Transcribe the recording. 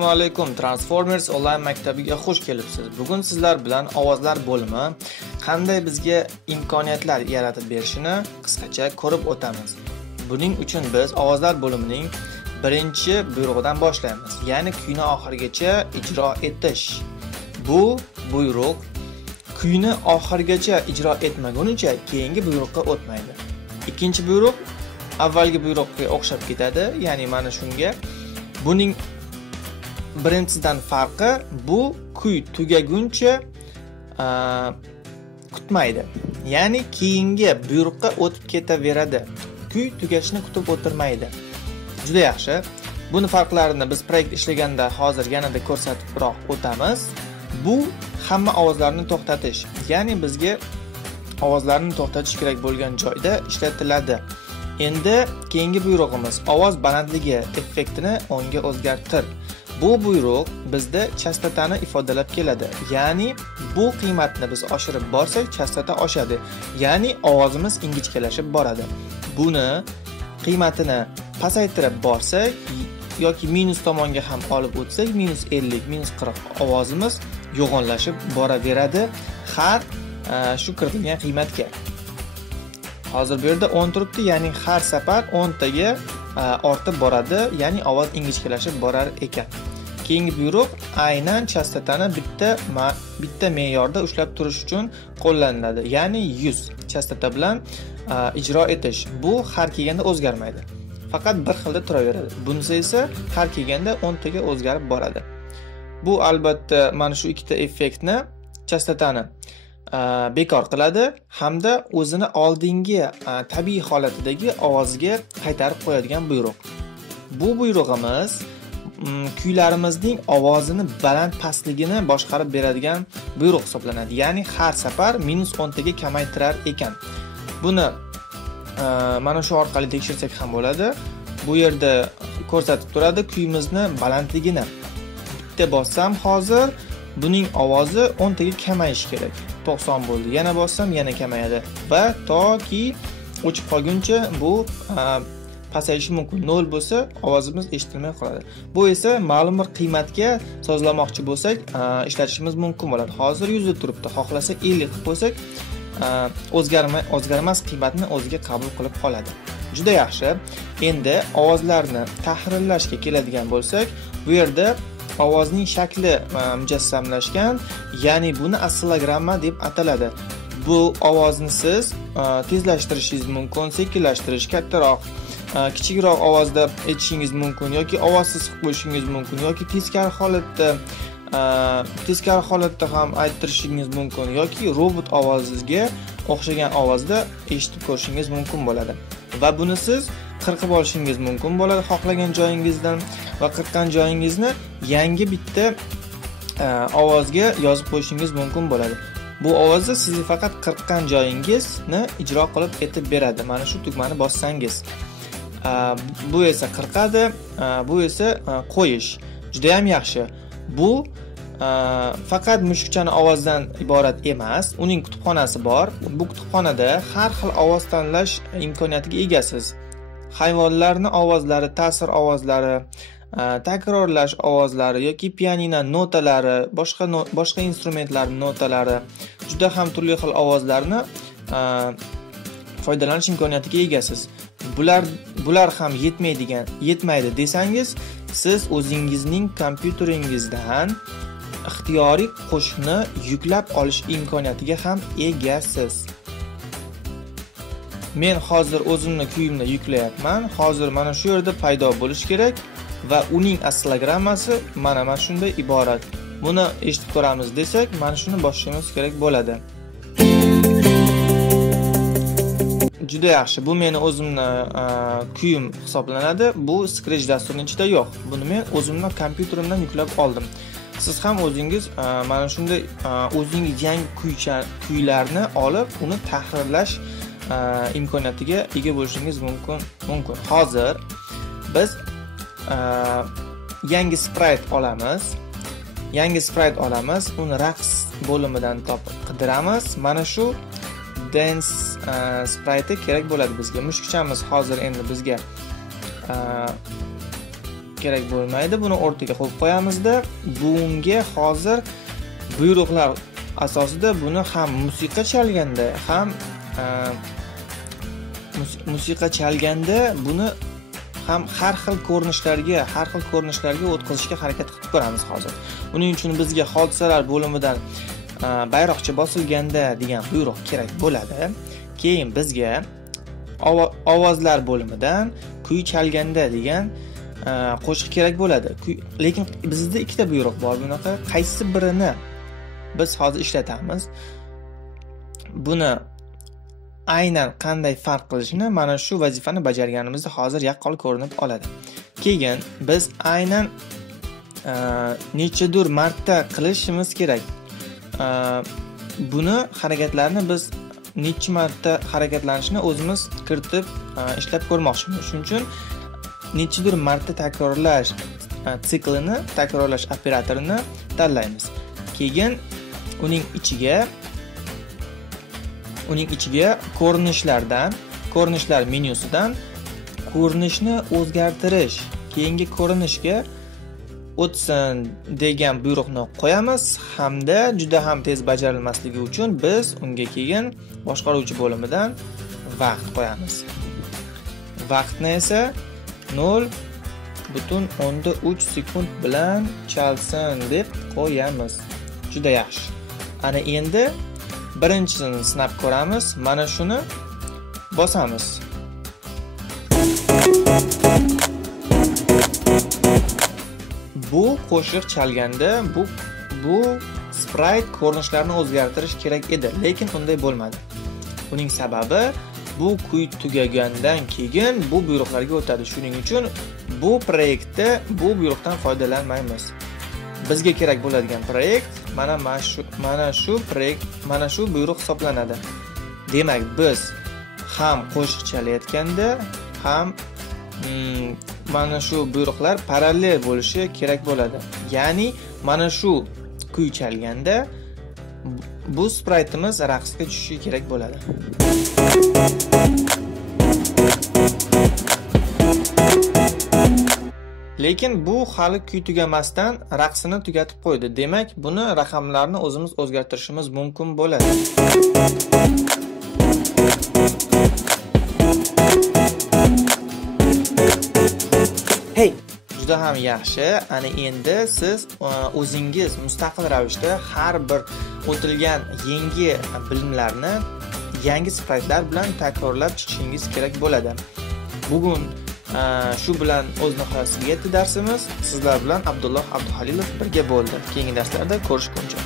Assalomu alaykum. Transformers onlayn maktabiga xush kelibsiz. Bugun sizlar bilan ovozlar bo'limi qanday bizga imkoniyatlar yaratib berishini qisqacha ko'rib o'tamiz. Buning uchun biz ovozlar bo'limining birinchi buyrug'idan boshlaymiz, ya'ni kuyni oxirigacha ijro etish. Bu buyruq kuyni oxirigacha ijro etmagunicha keyingi buyruqqa o'tmaydi. Ikkinchi buyruq avvalgi buyruqqa o'xshab ketadi, ya'ni mana shunga. Buning birinchisidan farqi bu kuy tugaguncha kutmaydi. Ya'ni keyingi buyruqqa o'tib ketaveradi. Kuy tugashini kutib o'tirmaydi. Juda yaxshi. Buni farqlarini biz proyekt ishlaganda hozir yanada ko'rsatibroq o'tamiz. Bu hamma ovozlarni to'xtatish. Ya'ni bizga ovozlarni to'xtatish kerak bo'lgan joyda ishlatiladi. Endi keyingi buyrug'imiz ovoz balandligi effektini o'ngga o'zgartir. Bu buyruq bizda chastotani ifodalab keladi. Ya'ni bu qiymatni biz oshirib borsak, chastota oshadi. Ya'ni ovozimiz ingichkalashib boradi. Buni qiymatini pasaytirib borsak yoki minus tomonga ham olib o'tsak, minus 50, minus 40 ovozimiz yo'g'onlashib boraveradi har shu kiritilgan qiymatga. Hozir bu yerda 10 turibdi, ya'ni har safar 10 taga ortib boradi, ya'ni ovoz ingichkalashib borar ekan. Keyingi buyruq aynan chastotani bitta me'yorda ushlab turish uchun qo'llaniladi, ya'ni 100 chastota bilan ijro etish. Bu har kelganda o'zgarmaydi. Faqat bir xilda turaveradi. Bunisi esa har kelganda 10 taga o'zgarib boradi. Bu albatta mana shu ikkita effektni chastotani bekor qiladi hamda o'zini oldingi tabiiy holatidagi ovoziga qaytarib qo'yadigan buyruq. Bu buyrug'imiz kuylarimizning ovozini baland pastligini boshqarib beradigan buyruq hisoblanadi. Ya'ni har safar minus 10 taga kamaytirar ekan. Buni mana shu orqali tekshirsak ham bo'ladi. Bu yerda ko'rsatib turadi kuyimizni balandligini. Bitta bossam hozir buning ovozi 10 taga kamayishi kerak. 90 bo'ldi. Yana bossam yana kamayadi va toki o'chib qolguncha bu pasayishi mumkin. 0 bo'lsa ovozimiz eshitilmay qoladi. Bu esa ma'lum bir qiymatga sozlamoqchi bo'lsak, ishlatishimiz mumkin bo'ladi. Hozir 100 da turibdi. Xohlasak 50 qilib qo'ysak, o'zgarmas qiymatni o'ziga qabul qilib qoladi. Juda yaxshi. Endi ovozlarni tahrirlashga keladigan bo'lsak, bu yerda ovozning shakli mujassamlashgan, ya'ni buni oscillogramma deb ataladi. Bu ovozni siz tezlashtirishingiz mumkin, sekinlashtirish, kattaroq, kichikroq ovozda aytishingiz mumkin yoki ovozsiz qilib qo'yishingiz mumkin yoki teskari holatda ham aytirishingiz mumkin yoki robot ovoziga o'xshagan ovozda eshitib ko'rishingiz mumkin bo'ladi. Va buni siz qirqib olishingiz mumkin bo'ladi xohlagan joyingizdan va qirqqan joyingizni yangi bitta ovozga yozib qo'yishingiz mumkin bo'ladi. Bu ovozni siz faqat qirqqan joyingizni ijro qilib etib beradi. Mana shu tugmani bossangiz. Bu esa qirqadi, bu esa qo'yish. Juda ham yaxshi. Bu faqat mushukchani ovozdan iborat emas, uning kutubxonasi bor. Bu kutubxonada har xil ovoz tanlash imkoniyatiga egasiz. Hayvonlarning ovozlari, ta'sir ovozlari, takrorlash ovozlari yoki pianino notalari, boshqa instrumentlarning notalari, juda ham turli xil ovozlarni foydalanish imkoniyatiga egasiz. Bular ham yetmaydi desangiz, siz o'zingizning kompyuteringizdan ixtiyoriy qo'shiqni yuklab olish imkoniyatiga ham egasiz. Men hozir o'zimni kuyimni yuklayapman. Hozir mana shu yerda paydo bo'lish kerak va uning oscillogrammasi mana shunday iborat. Buni eshitib ko'ramiz desak, mana shuni boshlashimiz kerak bo'ladi. Juda yaxshi. Bu meni o'zimni kuyim hisoblanadi. Bu Scratch dasturining ichida yo'q. Buni men o'zimning kompyuterimdan yuklab oldim. Siz ham o'zingiz mana shunday o'zingiz yangi kuylarni olib, uni tahrirlash imkoniyatiga ega bo'lishingiz mumkin. Hozir biz yangi sprite olamiz. Uni raqs bo'limidan topib qidiramiz. Mana shu dance sprite kerak bo'ladi bizga. Mushukchamiz hozir endi bizga kerak bo'lmaydi. Buni o'rtaga qo'yib qo'yamizda, bunga hozir buyruqlar asosida buni ham musiqa chalganda buni ham har xil ko'rinishlarga o'tkazishga harakat qilib ko'ramiz hozir. Buning uchun bizga hodisalar bo'limidan bayroqcha bosilganda degan buyruq kerak bo'ladi. Keyin bizga ovozlar bo'limidan kuy chalganda degan qo'shiq kerak bo'ladi. Lekin bizda ikkita buyruq bor bunaqa. Qaysi birini biz hozir ishlatamiz? Buni aynan qanday farq qilishini mana shu vazifani bajarganimizda hozir yaqqol ko'rinib oladi. Keyin biz aynan nechadir marta qilishimiz kerak. Buni harakatlarni biz necha marta harakatlanishini o'zimiz kiritib ishlab ko'rmoqchimiz. Shuning uchun nechadir marta takrorlash siklini, takrorlash operatorini tanlaymiz. Keyin uning ichiga ko'rinishlar menyusidan ko'rinishni o'zgartirish, keyingi ko'rinishga o'tsin degan buyruqni qo'yamiz hamda juda ham tez bajarilmasligi uchun biz unga keyin boshqaruvchi bo'limidan vaqt qo'yamiz. Vaqtni esa 0.3 sekund bilan chalsin deb qo'yamiz. Juda yaxshi. Ana endi birinchisini sinab ko'ramiz. Mana shuni bosamiz. Bu qo'shiq chalganda bu sprite ko'rinishlarni o'zgartirish kerak edi, lekin unday bo'lmadi. Buning sababi bu kuy tugagandan keyin bu buyruqlarga o'tadi. Shuning uchun bu proyektda bu buyruqdan foydalanmaymiz. Bizga kerak bo'ladigan proyekt mana shu buyruq hisoblanadi. Demak, biz ham qo'shiq chalayotganda ham mana shu buyruqlar parallel bo'lishi kerak bo'ladi. Ya'ni mana shu kuy chalganda bu spraytimiz raqsga tushishi kerak bo'ladi. Lekin bu hali kuy tugamasdan raqsini tugatib qo'ydi. Demak, buni raqamlarni o'zimiz o'zgartirishimiz mumkin bo'ladi. Hey, juda ham yaxshi. Ana endi siz o'zingiz mustaqil ravishda har bir o'tilgan yangi bilimlarni yangi spraytlar bilan takrorlab chiqishingiz kerak bo'ladi. Bugun shu bilan o'z nihoyasiga yetdi darsimiz. Sizlar bilan Abdulloh Abduhalilov birga bo'ldi. Keyingi darslarda ko'rishguncha.